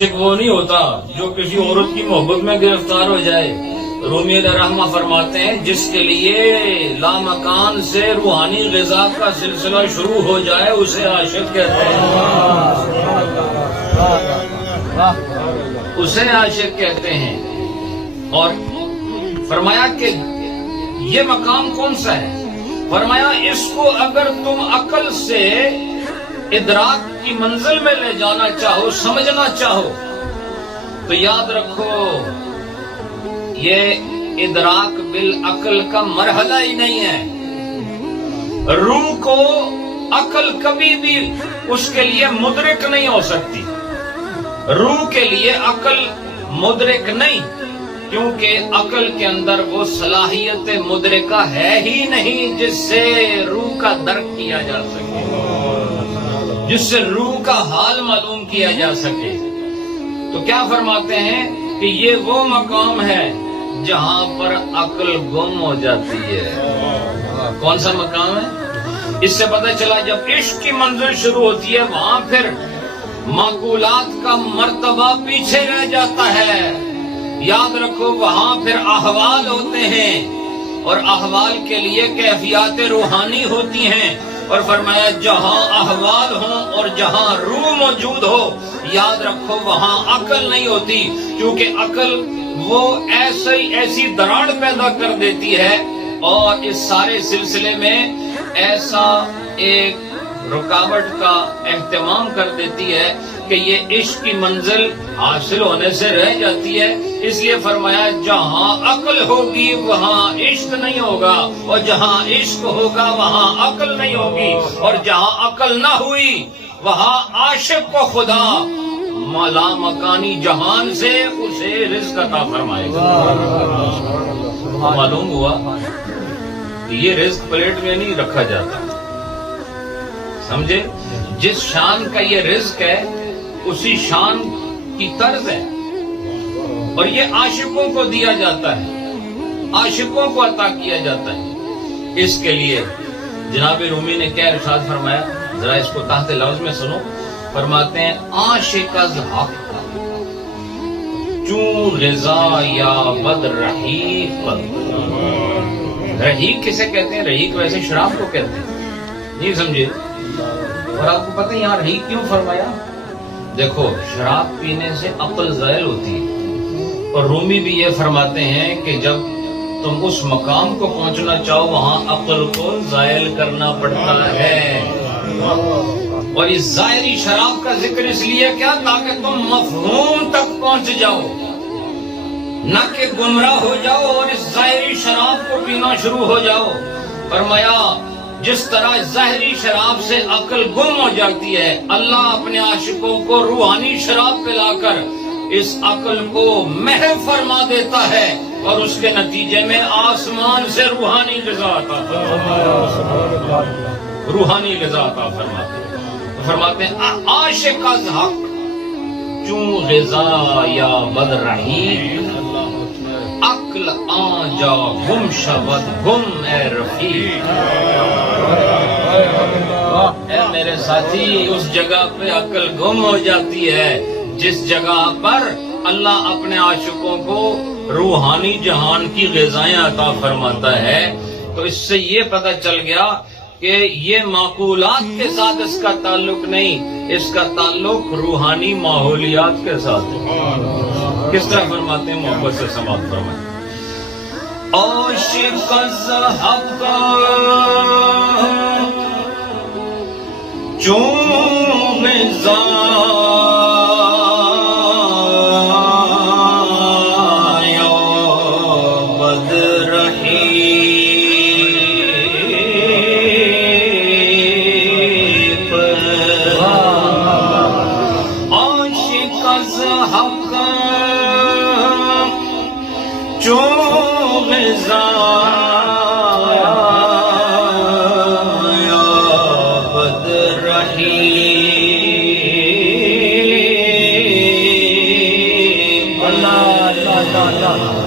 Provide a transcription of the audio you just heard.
وہ نہیں ہوتا جو کسی عورت کی محبت میں گرفتار ہو جائے. رومی علیہ رحمہ فرماتے ہیں جس کے لیے لامکان سے روحانی غذا کا سلسلہ شروع ہو جائے اسے عاشق کہتے ہیں. اسے عاشق کہتے ہیں. اور فرمایا کہ یہ مقام کون سا ہے؟ فرمایا اس کو اگر تم عقل سے ادراک کی منزل میں لے جانا چاہو، سمجھنا چاہو، تو یاد رکھو یہ ادراک بالعقل کا مرحلہ ہی نہیں ہے. روح کو عقل کبھی بھی اس کے لیے مدرک نہیں ہو سکتی. روح کے لیے عقل مدرک نہیں، کیونکہ عقل کے اندر وہ صلاحیت مدرکہ ہے ہی نہیں جس سے روح کا درک کیا جا سکے، جس سے روح کا حال معلوم کیا جا سکے. تو کیا فرماتے ہیں کہ یہ وہ مقام ہے جہاں پر عقل گم ہو جاتی ہے. کون سا مقام ہے؟ اس سے پتہ چلا جب عشق کی منزل شروع ہوتی ہے وہاں پھر معقولات کا مرتبہ پیچھے رہ جاتا ہے. یاد رکھو وہاں پھر احوال ہوتے ہیں اور احوال کے لیے کیفیات روحانی ہوتی ہیں. اور فرمایا جہاں احوال ہوں اور جہاں روح موجود ہو، یاد رکھو وہاں عقل نہیں ہوتی، کیونکہ عقل وہ ایسی دراڑ پیدا کر دیتی ہے اور اس سارے سلسلے میں ایسا ایک رکاوٹ کا اہتمام کر دیتی ہے کہ یہ عشق کی منزل حاصل ہونے سے رہ جاتی ہے. اس لیے فرمایا جہاں عقل ہوگی وہاں عشق نہیں ہوگا، اور جہاں عشق ہوگا وہاں عقل نہیں ہوگی، اور جہاں عقل نہ ہوئی وہاں عاشق کو خدا مالا مکانی جہان سے اسے رزق عطا فرمائے گا. معلوم ہوا کہ یہ رزق پلیٹ میں نہیں رکھا جاتا. سمجھے؟ جس شان کا یہ رزق ہے اسی شان کی طرز ہے، اور یہ عاشقوں کو دیا جاتا ہے، عاشقوں کو عطا کیا جاتا ہے. اس کے لیے جناب رومی نے کیا ارشاد فرمایا، ذرا اس کو تحت لفظ میں سنو. فرماتے ہیں عاشق از حق چون رضا یا بد رحیق. رحیق کسے کہتے ہیں؟ رحیق ویسے شراب کو کہتے ہیں، نہیں سمجھے؟ اور آپ کو پتہ ہے یہاں رحیق کیوں فرمایا؟ دیکھو شراب پینے سے عقل زائل ہوتی ہے، اور رومی بھی یہ فرماتے ہیں کہ جب تم اس مقام کو پہنچنا چاہو وہاں عقل کو زائل کرنا پڑتا ہے. اور اس ظاہری شراب کا ذکر اس لیے کیا؟ تاکہ تم مفہوم تک پہنچ جاؤ، نہ کہ گمراہ ہو جاؤ اور اس ظاہری شراب کو پینا شروع ہو جاؤ. فرمایا جس طرح ظاہری شراب سے عقل گم ہو جاتی ہے، اللہ اپنے عاشقوں کو روحانی شراب پلا کر اس عقل کو محو فرما دیتا ہے، اور اس کے نتیجے میں آسمان سے روحانی غذا عطا فرماتا ہے. روحانی غذا عطا فرماتے ہیں عاشق از حق چون غذا یا بد رحیق عقل آنجا گم شود گم اے رفیق. اے میرے ساتھی، اس جگہ پہ عقل گم ہو جاتی ہے جس جگہ پر اللہ اپنے عاشقوں کو روحانی جہان کی غذائیں عطا فرماتا ہے. تو اس سے یہ پتہ چل گیا کہ یہ معقولات کے ساتھ اس کا تعلق نہیں، اس کا تعلق روحانی ماحولیات کے ساتھ ہے. کس طرح فرماتے ہیں؟ محبت سے سماعت فرمائیں. عاشق از حق چون رضا یا بد رحیق عاشق از حق چون رضا یا بد رحیق. اللہ اللہ اللہ